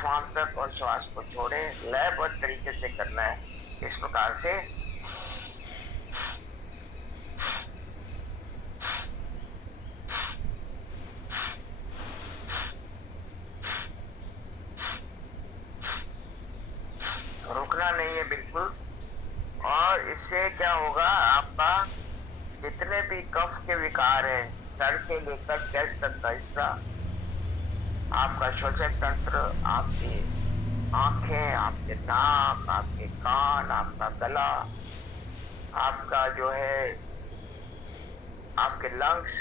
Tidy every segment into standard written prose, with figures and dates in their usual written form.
वहां तक और श्वास को छोड़े, लयबद्ध तरीके से करना है इस प्रकार से। रुकना नहीं है बिल्कुल। और इससे क्या होगा, आपका जितने भी कफ के विकार हैं, सर से लेकर चेस्ट तक का हिस्सा, आपका श्वसन तंत्र, आपकी आंखें, आपके नाक, आपके कान, आपका गला, आपका जो है आपके लंग्स,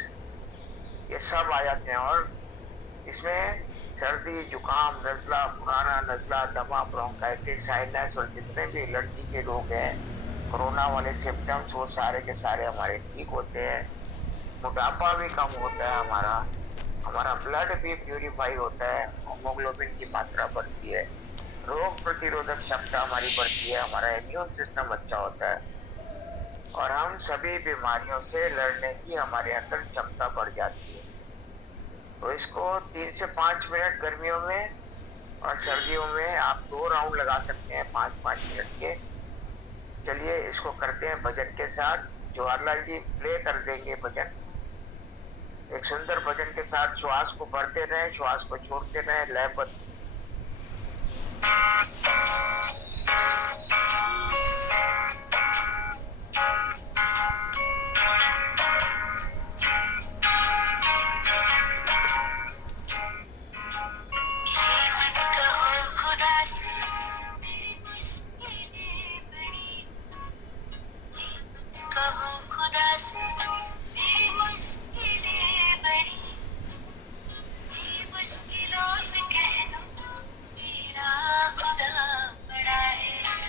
ये सब आ जाते हैं। और इसमें सर्दी, जुकाम, नजला, पुराना नजला, दमा, ब्रोंकाइटिस, साइनस और जितने भी एलर्जी के रोग हैं, कोरोना वाले सिम्टम्स, वो सारे के सारे हमारे ठीक होते हैं। मोटापा भी कम होता है हमारा, हमारा ब्लड भी प्यूरिफाई होता है, होमोग्लोबिन की मात्रा बढ़ती है, रोग प्रतिरोधक क्षमता हमारी बढ़ती है, हमारा इम्यून सिस्टम अच्छा होता है और हम सभी बीमारियों से लड़ने की हमारे अंदर क्षमता बढ़ जाती है। तो इसको 3 से 5 मिनट गर्मियों में और सर्दियों में आप 2 राउंड लगा सकते हैं 5-5 मिनट के। चलिए इसको करते हैं भजन के साथ। जवाहरलाल जी प्ले कर देंगे भजन, एक सुंदर भजन के साथ। श्वास को भरते रहे, श्वास को छोड़ते रहे, लयबद्ध। मुश्किलों से कह दूं मेरा खुदा बड़ा है।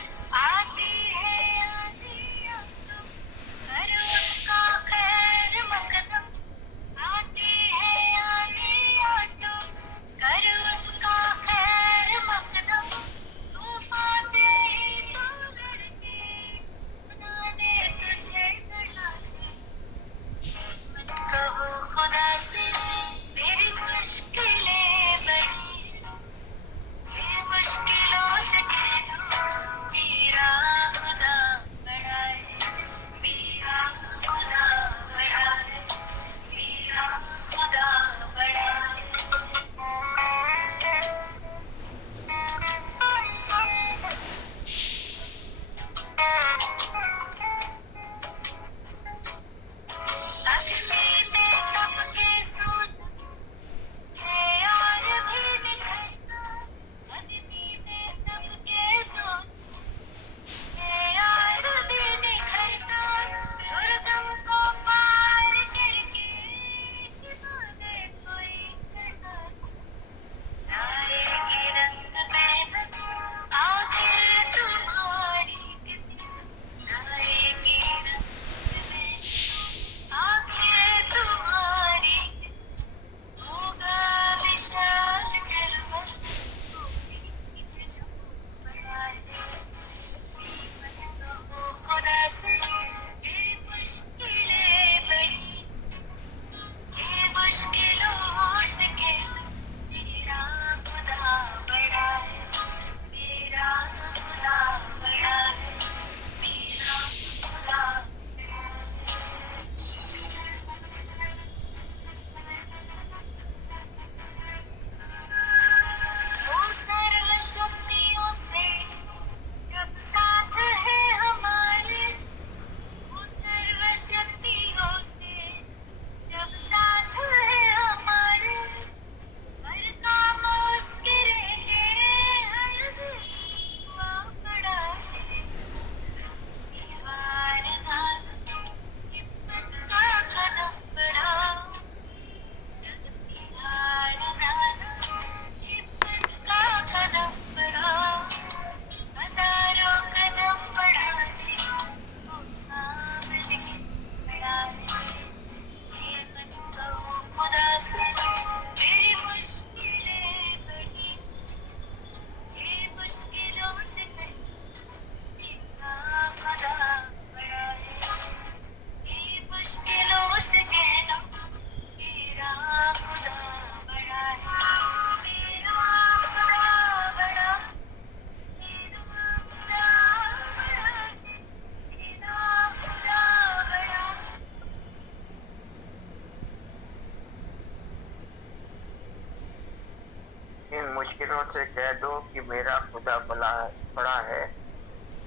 मुश्किलों से कह दो कि मेरा खुदा बड़ा है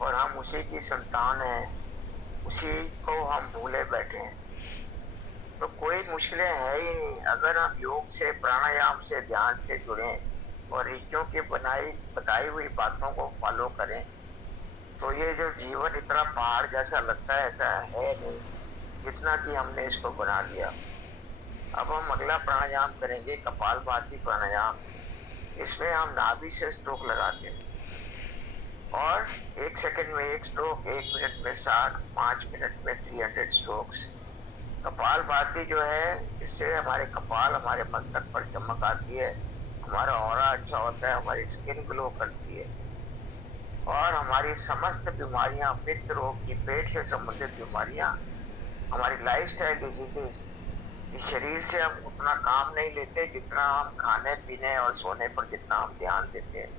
और हम उसी की संतान हैं, उसी को हम भूले बैठे हैं। तो कोई मुश्किलें है ही नहीं अगर हम योग से, प्राणायाम से, ध्यान से जुड़ें और ऋषियों की बताई हुई बातों को फॉलो करें। तो ये जो जीवन इतना पहाड़ जैसा लगता है, ऐसा है नहीं जितना कि हमने इसको बना लिया। अब हम अगला प्राणायाम करेंगे, कपालभाति प्राणायाम। इसमें हम नाभि से स्ट्रोक लगाते हैं और 1 सेकंड में 1 स्ट्रोक, 1 मिनट में 60, 5 मिनट में 300 स्ट्रोक्स। कपालभाति जो है, इससे हमारे कपाल, हमारे मस्तक पर चमक आती है, हमारा ऑरा अच्छा होता है, हमारी स्किन ग्लो करती है और हमारी समस्त बीमारियां, पित्त रोग की, पेट से संबंधित बीमारियां, हमारी लाइफस्टाइल डिजीजेस, इस शरीर से हम उतना काम नहीं लेते जितना हम खाने पीने और सोने पर जितना हम ध्यान देते हैं।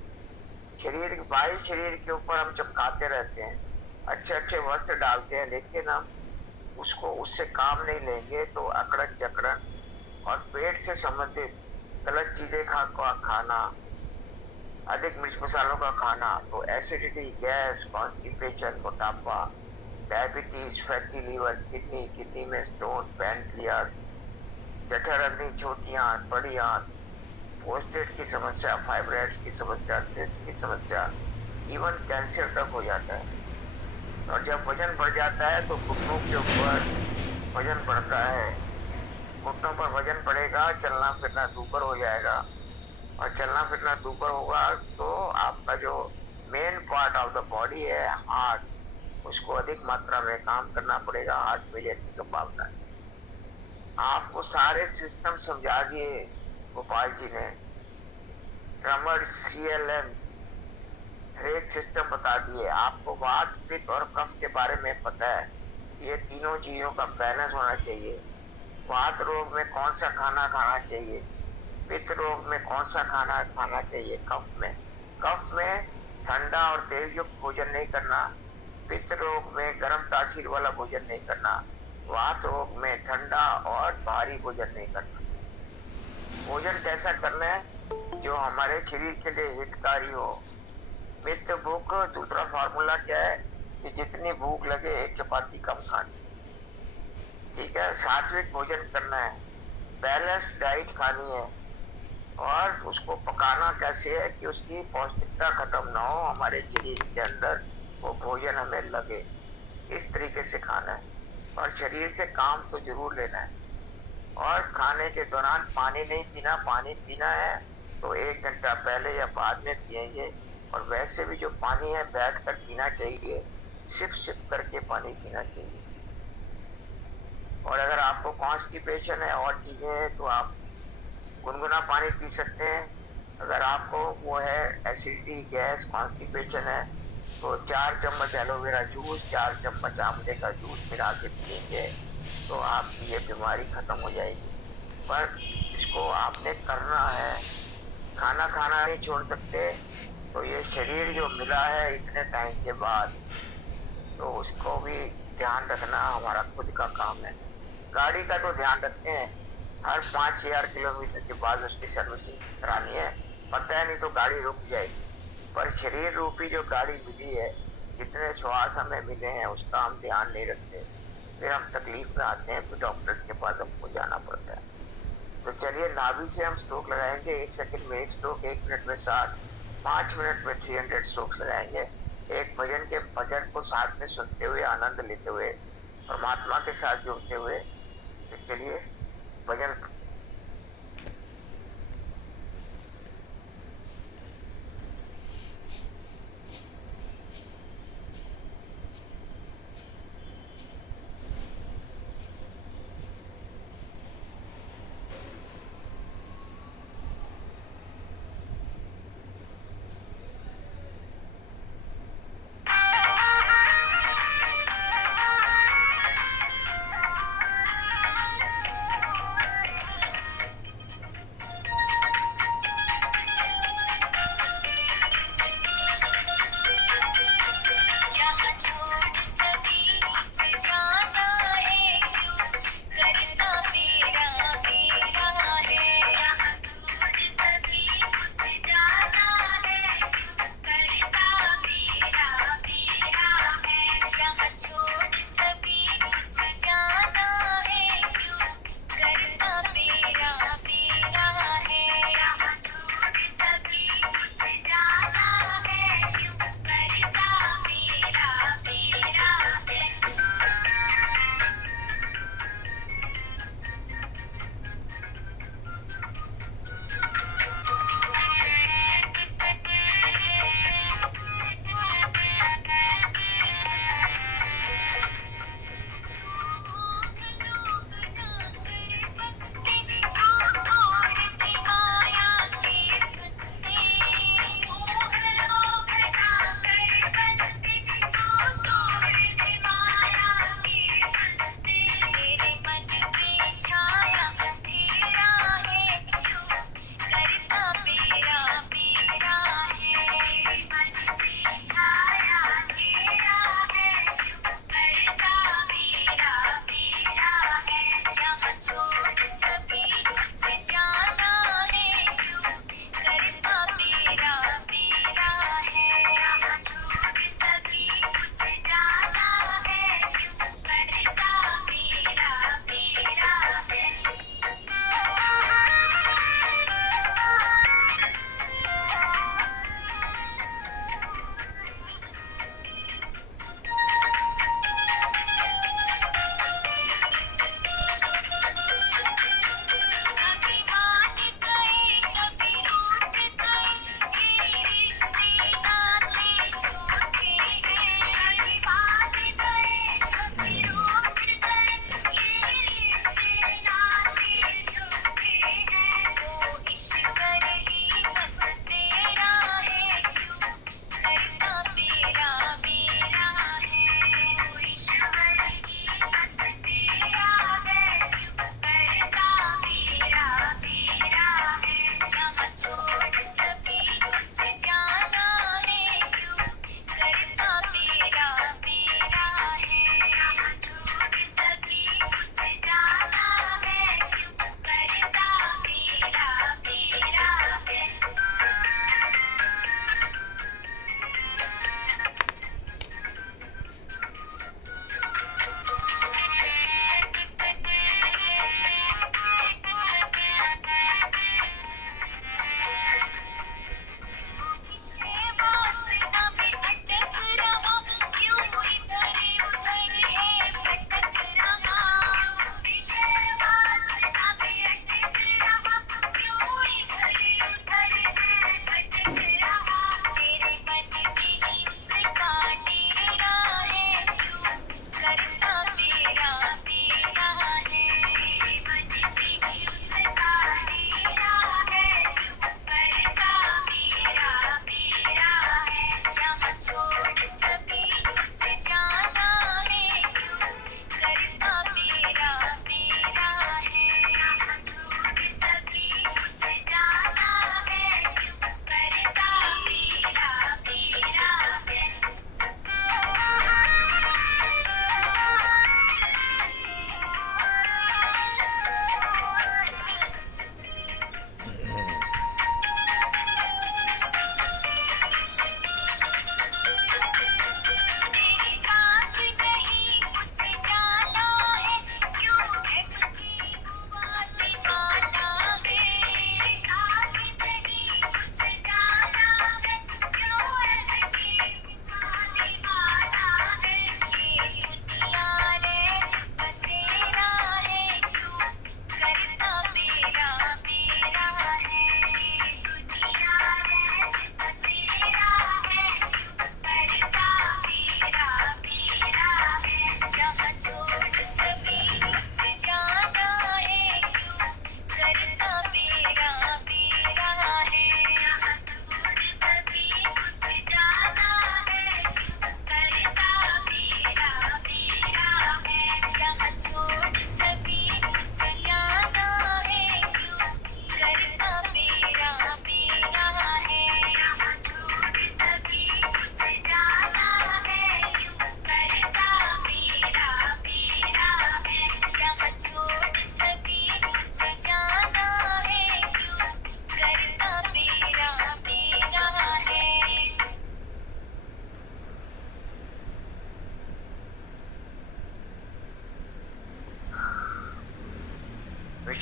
शरीर, बाहरी शरीर के ऊपर हम चमकाते रहते हैं, अच्छे अच्छे वस्त्र डालते हैं, लेकिन हम उससे काम नहीं लेंगे तो अकड़न जकड़न और पेट से संबंधित गलत चीजें खाना, अधिक मिर्च मसालों का खाना, तो एसिडिटी, गैस, कॉन्स्टिपेशन, मोटापा, डायबिटीज, फैटी लीवर, किडनी में स्टोन, पैनक्रियाज, जठराग्नि, छोटी आंत, बड़ी आंत, प्रोस्टेट की समस्या, फाइब्रॉइड्स की समस्या, सिस्ट की समस्या, इवन कैंसर तक हो जाता है। और जब वजन बढ़ जाता है तो घुटनों के ऊपर वजन बढ़ता है, घुटनों पर वजन बढ़ेगा, चलना फिरना दूबर हो जाएगा और चलना फिरना दूबर होगा तो आपका जो main part of the body है, हार्ट, उसको अधिक मात्रा में काम करना पड़ेगा, हार्ट फेलियर की संभावना है। आपको सारे सिस्टम समझा दिए गोपाल जी ने, ट्रमर, CLM, हरेक सिस्टम बता दिए आपको। वात, पित्त और कफ के बारे में पता है, ये तीनों चीजों का बैलेंस होना चाहिए। वात रोग में कौन सा खाना खाना चाहिए, पित्त रोग में कौन सा खाना खाना चाहिए, कफ में ठंडा और तेल युक्त भोजन नहीं करना, पित्त रोग में गर्म तासीर वाला भोजन नहीं करना, वात रोग में ठंडा और भारी भोजन नहीं करना। भोजन कैसा करना है जो हमारे शरीर के लिए हितकारी हो। मित भूख, दूसरा फार्मूला क्या है कि जितनी भूख लगे 1 चपाती कम खानी, ठीक है। सात्विक भोजन करना है, बैलेंस डाइट खानी है और उसको पकाना कैसे है कि उसकी पौष्टिकता खत्म ना हो, हमारे शरीर के अंदर वो भोजन हमें लगे, इस तरीके से खाना है। और शरीर से काम तो जरूर लेना है और खाने के दौरान पानी नहीं पीना। पानी पीना है तो 1 घंटा पहले या बाद में पिएंगे और वैसे भी जो पानी है बैठ कर पीना चाहिए, सिप सिप करके पानी पीना चाहिए। और अगर आपको कॉन्स्टिपेशन है और चीजें हैं तो आप गुनगुना पानी पी सकते हैं। अगर आपको वो है एसिडिटी, गैस, कॉन्स्टिपेशन है तो 4 चम्मच एलोवेरा जूस, 4 चम्मच आंवले का जूस मिला के पिएंगे तो आपकी ये बीमारी खत्म हो जाएगी। पर इसको आपने करना है, खाना खाना नहीं छोड़ सकते। तो ये शरीर जो मिला है इतने टाइम के बाद, तो उसको भी ध्यान रखना हमारा खुद का काम है। गाड़ी का तो ध्यान रखते हैं, हर 5000 किलोमीटर के बाद उसकी सर्विसिंग करानी है, पता है नहीं तो गाड़ी रुक जाएगी। पर शरीर रूपी जो गाड़ी मिली है, जितने श्वास हमें मिले हैं उसका हम ध्यान नहीं रखते, फिर हम तकलीफ में आते हैं, फिर डॉक्टर्स के पास हमको जाना पड़ता है। तो चलिए नाभि से हम स्ट्रोक लगाएंगे, 1 सेकंड में 1 स्ट्रोक, 1 मिनट में 60, 5 मिनट में 300 स्ट्रोक लगाएंगे। एक भजन को साथ में सुनते हुए, आनंद लेते हुए, परमात्मा के साथ जुड़ते हुए। इसके लिए भजन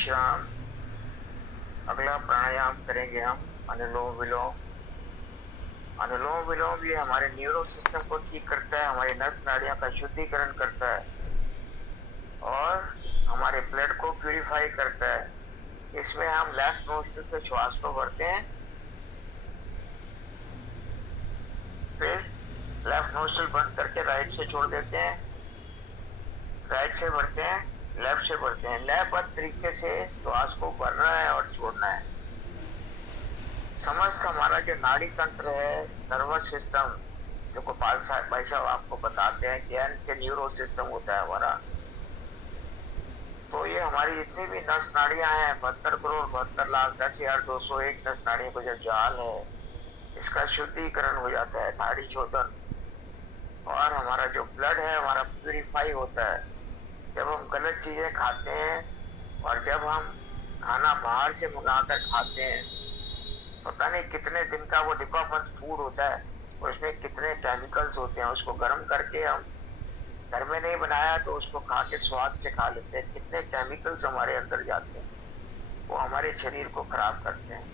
विश्राम। अगला प्राणायाम करेंगे हम अनुलोम विलोम। अनुलोम विलोम भी हमारे न्यूरो सिस्टम को ठीक करता है, हमारी नस नाड़ियों का शुद्धिकरण करता है और हमारे ब्लड को प्यूरिफाई करता है। इसमें हम लेफ्ट नोस्ट्रिल से श्वास को भरते हैं, फिर लेफ्ट नोस्ट्रिल बंद करके राइट से छोड़ देते हैं, राइट से भरते हैं, लेफ्ट से भरते हैं। लयबद्ध तरीके से श्वास को भरना है और छोड़ना है। समस्त हमारा जो नाड़ी तंत्र है, नर्वस सिस्टम, जो गोपाल भाई साहब आपको बताते हैं कि से न्यूरो सिस्टम होता है हमारा, तो ये हमारी जितनी भी नस नाड़ियां हैं 72 करोड़ 72 लाख 10,201 नस नाड़ियों का जो जाल है, इसका शुद्धिकरण हो जाता है, नाड़ी शोधन। और हमारा जो ब्लड है हमारा प्यूरिफाई होता है। जब हम गलत चीजें खाते हैं और जब हम खाना बाहर से मंगाकर खाते हैं, पता नहीं कितने दिन का वो डिब्बा बंद फूड होता है, उसमें कितने केमिकल्स होते हैं। उसको गर्म करके हम घर में नहीं बनाया तो उसको खा के स्वाद से खा लेते हैं। कितने केमिकल्स हमारे अंदर जाते हैं, वो हमारे शरीर को खराब करते हैं।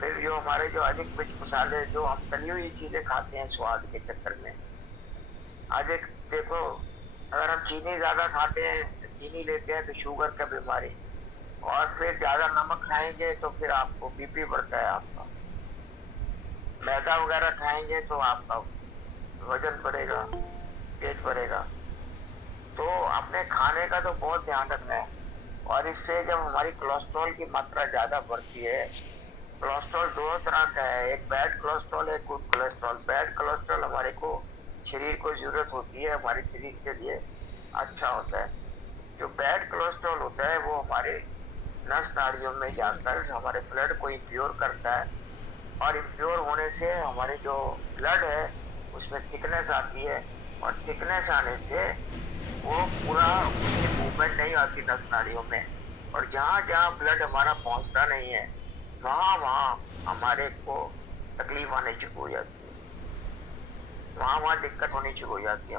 फिर जो हमारे जो अधिक मिर्च मसाले, जो हम तली हुई चीजें खाते हैं स्वाद के चक्कर में, अधिक देखो, अगर हम चीनी ज्यादा खाते हैं, चीनी लेते हैं तो शुगर का बीमारी, और फिर ज्यादा नमक खाएंगे तो फिर आपको बीपी बढ़ता है आपका। मैदा वगैरह खाएंगे तो आपका वजन बढ़ेगा, पेट बढ़ेगा। तो अपने खाने का तो बहुत ध्यान रखना है। और इससे जब हमारी कोलेस्ट्रॉल की मात्रा ज्यादा बढ़ती है, कोलेस्ट्रॉल दो तरह का है, एक बैड कोलेस्ट्रॉल है, गुड कोलेस्ट्रॉल। बैड कोलेस्ट्रॉल हमारे को शरीर को जरूरत होती है, हमारे शरीर के लिए अच्छा होता है। जो बैड कोलेस्ट्रॉल होता है वो हमारे नस नाड़ियों में जाकर हमारे ब्लड को इम्प्योर करता है, और इम्प्योर होने से हमारे जो ब्लड है उसमें थिकनेस आती है, और थिकनेस आने से वो पूरा मूवमेंट नहीं आती नस नाड़ियों में, और जहाँ जहाँ ब्लड हमारा पहुँचता नहीं है वहाँ वहाँ हमारे को तकलीफ आने शुरू हो जाती है, वहाँ दिक्कत होनी शुरू हो जाती है।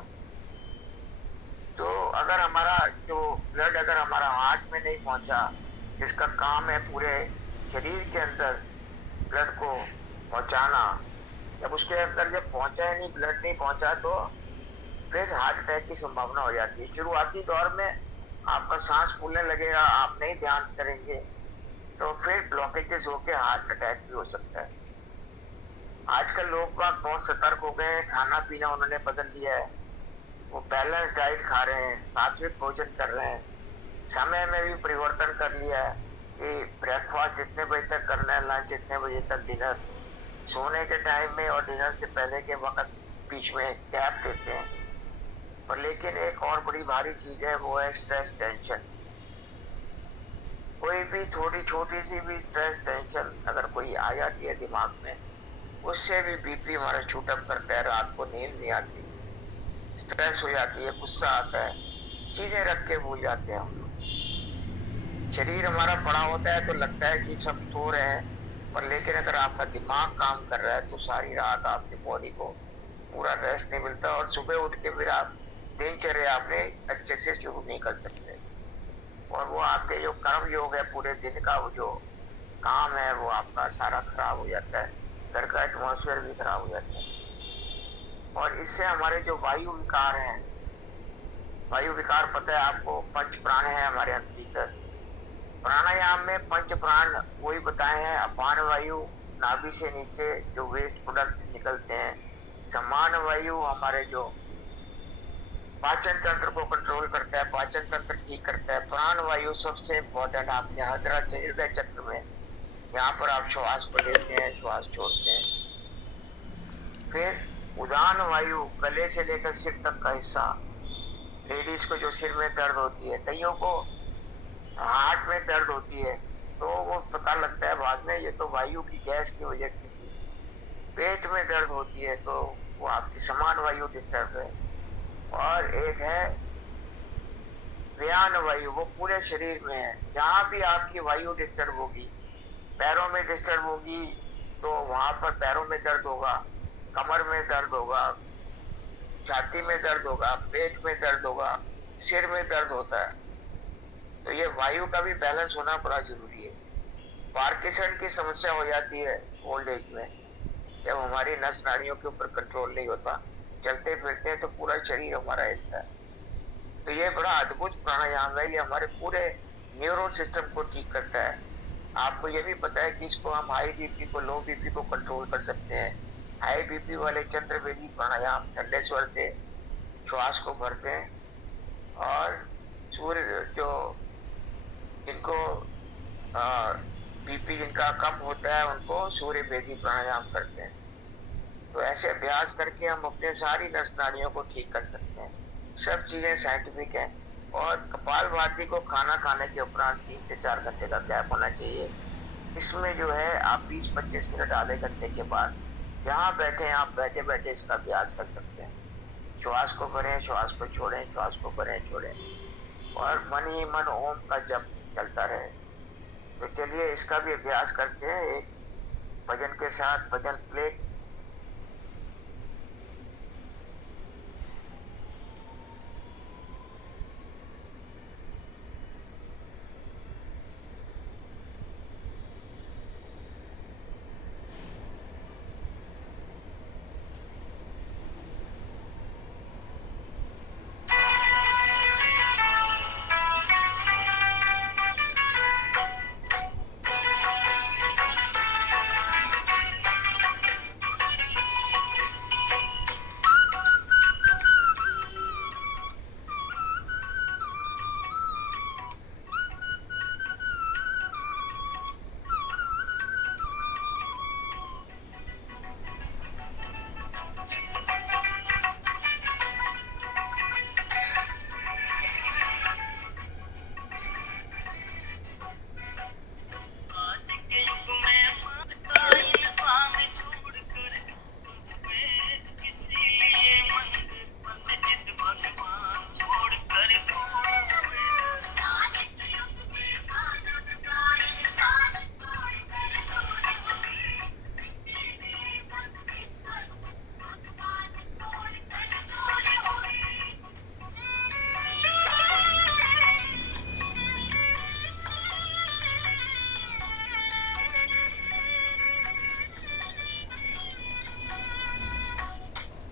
तो अगर हमारा जो ब्लड अगर हमारा हार्ट में नहीं पहुँचा, जिसका काम है पूरे शरीर के अंदर ब्लड को पहुंचाना, जब उसके अंदर जब पहुंचा है नहीं, ब्लड नहीं पहुंचा, तो फिर हार्ट अटैक की संभावना हो जाती है। शुरुआती दौर में आपका सांस फूलने लगेगा, आप नहीं ध्यान करेंगे तो फिर ब्लॉकेजेस होके हार्ट अटैक भी हो सकता है। आजकल लोग बहुत सतर्क हो गए हैं, खाना पीना उन्होंने बदल लिया है, वो बैलेंस डाइट खा रहे हैं, सात्विक भोजन कर रहे हैं, समय में भी परिवर्तन कर लिया है कि ब्रेकफास्ट इतने बजे तक करना है, लंच इतने बजे तक, डिनर सोने के टाइम में और डिनर से पहले के वक्त बीच में गैप देते हैं। पर लेकिन एक और बड़ी भारी चीज है, वो है स्ट्रेस टेंशन। कोई भी थोड़ी छोटी सी भी स्ट्रेस टेंशन अगर कोई आ जाती है दिमाग में, उससे भी बीपी हमारा शूटअप करता है, रात को नींद नहीं आती, स्ट्रेस हो जाती है, गुस्सा आता है, चीजें रख के भूल जाते हैं हम लोग। शरीर हमारा बड़ा होता है तो लगता है कि सब सो रहे हैं, पर लेकिन अगर आपका दिमाग काम कर रहा है तो सारी रात आपकी बॉडी को पूरा रेस्ट नहीं मिलता, और सुबह उठ के फिर आप दिनचर्या आपने अच्छे से शुरू नहीं कर सकते, और वो आपके जो कर्म योग है, पूरे दिन का वो जो काम है, वो आपका सारा खराब हो जाता है, घर का एटमॉस्फेयर भी खराब हो जाता है। और इससे हमारे जो वायु विकार हैं, वायु विकार पता है आपको, पंच प्राण है हमारे भीतर। प्राणायाम में पंच प्राण वही बताए हैं, अपान वायु नाभि से नीचे जो वेस्ट प्रोडक्ट निकलते हैं, समान वायु हमारे जो पाचन तंत्र को कंट्रोल करता है, पाचन तंत्र ठीक करता है। प्राण वायु सबसे इम्पोर्टेंट, आपके हृदय चक्र में, यहाँ पर आप श्वास को लेते हैं, श्वास छोड़ते हैं। फिर उदान वायु गले से लेकर सिर तक का हिस्सा, लेडीज को जो सिर में दर्द होती है, कईयों को हार्ट में दर्द होती है, तो वो पता लगता है बाद में ये तो वायु की गैस की वजह से थी। पेट में दर्द होती है तो वो आपकी समान वायु डिस्टर्ब है। और एक है व्यान वायु, वो पूरे शरीर में है। जहाँ भी आपकी वायु डिस्टर्ब होगी, पैरों में डिस्टर्ब होगी तो वहां पर पैरों में दर्द होगा, कमर में दर्द होगा, छाती में दर्द होगा, पेट में दर्द होगा, सिर में दर्द होता है। तो ये वायु का भी बैलेंस होना बड़ा जरूरी है। पार्किंसन की समस्या हो जाती है ओल्ड एज में, जब हमारी नस नाड़ियों के ऊपर कंट्रोल नहीं होता, चलते फिरते हैं तो पूरा शरीर हमारा हिलता है। तो ये बड़ा अद्भुत प्राणायाम है, ये हमारे पूरे न्यूरो सिस्टम को ठीक करता है। आपको ये भी पता है कि इसको हम हाई बीपी को, लो बीपी को कंट्रोल कर सकते हैं। हाई बीपी वाले चंद्रवेदी प्राणायाम ठंडे स्वर से श्वास को भरते हैं, और सूर्य जो जिनको बीपी जिनका कम होता है उनको सूर्य वेदी प्राणायाम करते हैं। तो ऐसे अभ्यास करके हम अपने सारी नस नाड़ियों को ठीक कर सकते हैं। सब चीजें साइंटिफिक हैं। और कपालभाति को खाना खाने के उपरांत 3 से 4 घंटे का गैप होना चाहिए। इसमें जो है आप 20-25 मिनट आधे घंटे के बाद जहाँ बैठे हैं आप बैठे बैठे इसका अभ्यास कर सकते हैं। श्वास को भरें, श्वास को छोड़ें, श्वास को भरें, छोड़ें, और मन ही मन ओम का जप चलता रहे। तो चलिए इसका भी अभ्यास करते हैं एक भजन के साथ। भजन प्ले